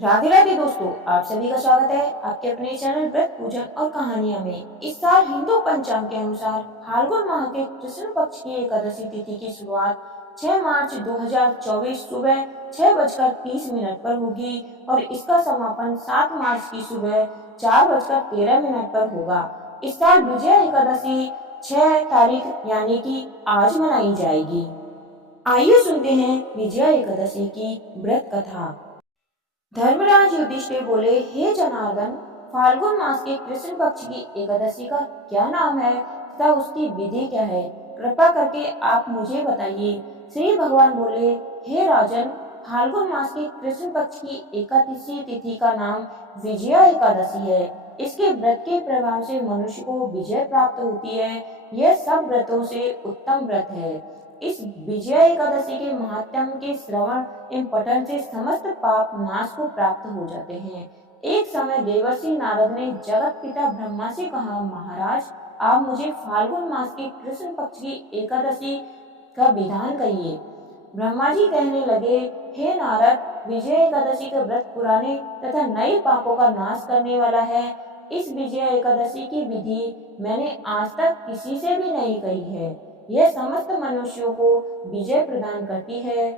राधे राधे दोस्तों, आप सभी का स्वागत है आपके अपने चैनल व्रत पूजन और कहानियां में। इस साल हिंदू पंचांग के अनुसार फाल्गुन माह के कृष्ण पक्ष की एकादशी तिथि की शुरुआत 6 मार्च 2024 सुबह 6:30 पर होगी और इसका समापन 7 मार्च की सुबह 4:13 पर होगा। इस साल विजय एकादशी 6 तारीख यानी कि आज मनाई जाएगी। आइए सुनते हैं विजय एकादशी की व्रत कथा। धर्मराज युधिष्ठिर बोले, हे जनार्दन, फाल्गुन मास के कृष्ण पक्ष की एकादशी का क्या नाम है तथा उसकी विधि क्या है? कृपा करके आप मुझे बताइए। श्री भगवान बोले, हे राजन, फाल्गुन मास के कृष्ण पक्ष की एकादशी तिथि का नाम विजया एकादशी है। इसके व्रत के प्रभाव से मनुष्य को विजय प्राप्त होती है। यह सब व्रतों से उत्तम व्रत है। इस विजय एकादशी के महात्म्य के श्रवण इन पठन से समस्त पाप नाश को प्राप्त हो जाते हैं। एक समय देवर्षि नारद ने जगत पिता ब्रह्मा से कहा, महाराज, आप मुझे फाल्गुन मास की कृष्ण पक्ष की एकादशी का विधान कहिए। ब्रह्मा जी कहने लगे, हे नारद, विजय एकादशी का व्रत पुराने तथा नए पापों का नाश करने वाला है। इस विजय एकादशी की विधि मैंने आज तक किसी से भी नहीं कही है। यह समस्त मनुष्यों को विजय प्रदान करती है।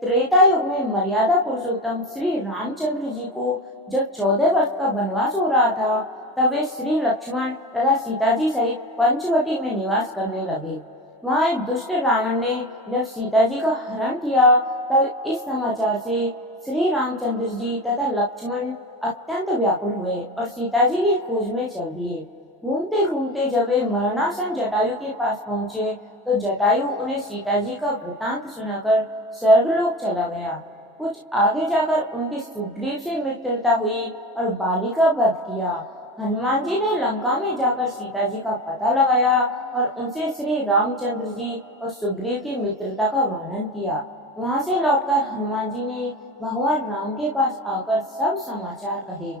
त्रेता युग में मर्यादा पुरुषोत्तम श्री रामचंद्र जी को जब 14 वर्ष का वनवास हो रहा था, तब वे श्री लक्ष्मण तथा सीता जी सहित पंचवटी में निवास करने लगे। वहां एक दुष्ट रावण ने जब सीता जी का हरण किया, तब इस समाचार से श्री रामचंद्र जी तथा लक्ष्मण अत्यंत व्याकुल हुए और सीता जी की खोज में चल दिए। घूमते घूमते जब वे मरणासन जटायु के पास पहुंचे, तो जटायु उन्हें सीता जी का वृतांत सुनाकर स्वर्गलोक चला गया। कुछ आगे जाकर उनकी सुग्रीव से मित्रता हुई और बाली का वध किया। हनुमान जी ने लंका में जाकर सीता जी का पता लगाया और उनसे श्री रामचंद्र जी और सुग्रीव की मित्रता का वर्णन किया। वहां से लौटकर हनुमान जी ने भगवान राम के पास आकर सब समाचार कहे।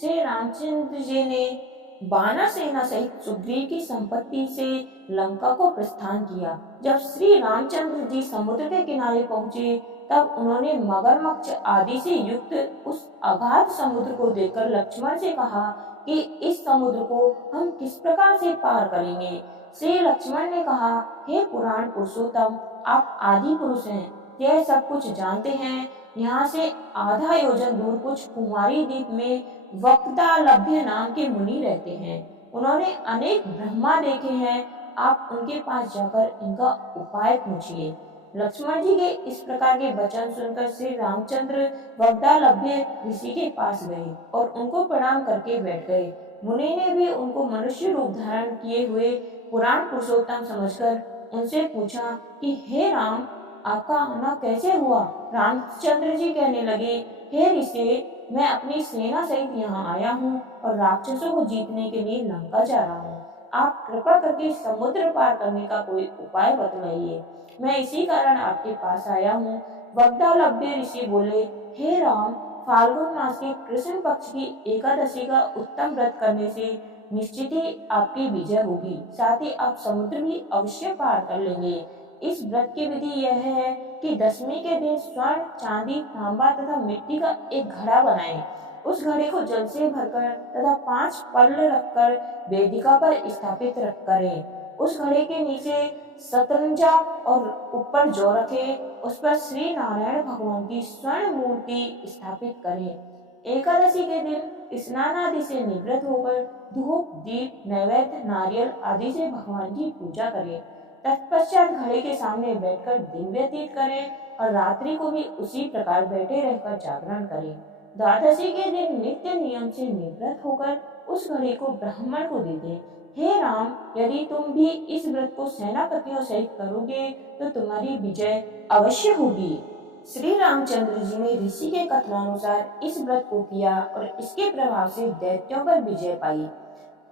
श्री रामचंद्र जी ने बानर सेना सहित सुग्रीव की संपत्ति से लंका को प्रस्थान किया। जब श्री रामचंद्र जी समुद्र के किनारे पहुंचे, तब उन्होंने मगरमच्छ आदि से युक्त उस अगाध समुद्र को देखकर लक्ष्मण से कहा कि इस समुद्र को हम किस प्रकार से पार करेंगे। श्री लक्ष्मण ने कहा, हे पुराण पुरुषोत्तम, आप आदि पुरुष हैं, यह सब कुछ जानते हैं। यहाँ से आधा योजन दूर कुछ कुमारी द्वीप में वक्तालभ्य नाम के मुनि रहते हैं। उन्होंने अनेक ब्रह्मा देखे हैं। आप उनके पास जाकर इनका उपाय पूछिए। लक्ष्मण जी के इस प्रकार के वचन सुनकर श्री रामचंद्र वक्तालभ्य ऋषि के पास गए और उनको प्रणाम करके बैठ गए। मुनि ने भी उनको मनुष्य रूप धारण किए हुए पुराण पुरुषोत्तम समझकर उनसे पूछा कि हे राम, आपका आना कैसे हुआ? रामचंद्र जी कहने लगे, हे ऋषि, मैं अपनी सेना सहित यहाँ आया हूँ और राक्षसों को जीतने के लिए लंका जा रहा हूँ। आप कृपा करके समुद्र पार करने का कोई उपाय बतलाइए। मैं इसी कारण आपके पास आया हूँ। वक्तालभ्य ऋषि बोले, हे राम, फाल्गुन मास के कृष्ण पक्ष की एकादशी का उत्तम व्रत करने से निश्चित ही आपकी विजय होगी। साथ ही आप समुद्र भी अवश्य पार कर लेंगे। इस व्रत की विधि यह है कि दशमी के दिन स्वर्ण, चांदी, तांबा तथा मिट्टी का एक घड़ा बनाएं। उस घड़े को जल से भरकर तथा 5 पल्ल रखकर वेदिका पर स्थापित करें। उस घड़े के नीचे शतरंजा और ऊपर जौ रखें। उस पर श्री नारायण भगवान की स्वर्ण मूर्ति स्थापित करें। एकादशी के दिन स्नान आदि से निवृत्त होकर धूप, दीप, नैवेद्य, नारियल आदि से भगवान की पूजा करें। तत्पश्चात घड़े के सामने बैठकर दिन व्यतीत करें और रात्रि को भी उसी प्रकार बैठे रहकर जागरण करें। द्वादशी के दिन नित्य नियम से निवृत्त होकर उस घड़े को ब्राह्मण को दे दें। हे राम, यदि तुम भी इस व्रत को सेनापतियों सहित करोगे तो तुम्हारी विजय अवश्य होगी। श्री रामचंद्र जी ने ऋषि के कथनानुसार इस व्रत को किया और इसके प्रभाव से दैत्यों पर विजय पाई।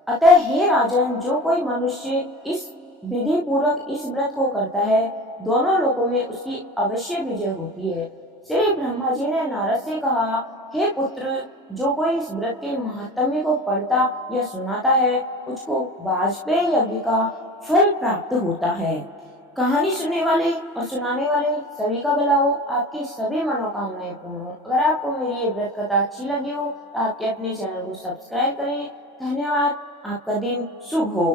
अतः हे राजन, जो कोई मनुष्य इस विधि पूर्वक इस व्रत को करता है, दोनों लोकों में उसकी अवश्य विजय होती है। श्री ब्रह्मा जी ने नारद से कहा, हे पुत्र, जो कोई इस व्रत के महात्म्य को पढ़ता या सुनाता है, उसको वाजपेयी यज्ञ का फल प्राप्त होता है। कहानी सुनने वाले और सुनाने वाले सभी का भला हो, आपकी सभी मनोकामनाएं पूर्ण हो। अगर आपको मेरी ये व्रत कथा अच्छी लगी हो तो आपके अपने चैनल को सब्सक्राइब करें। धन्यवाद। आपका दिन शुभ हो।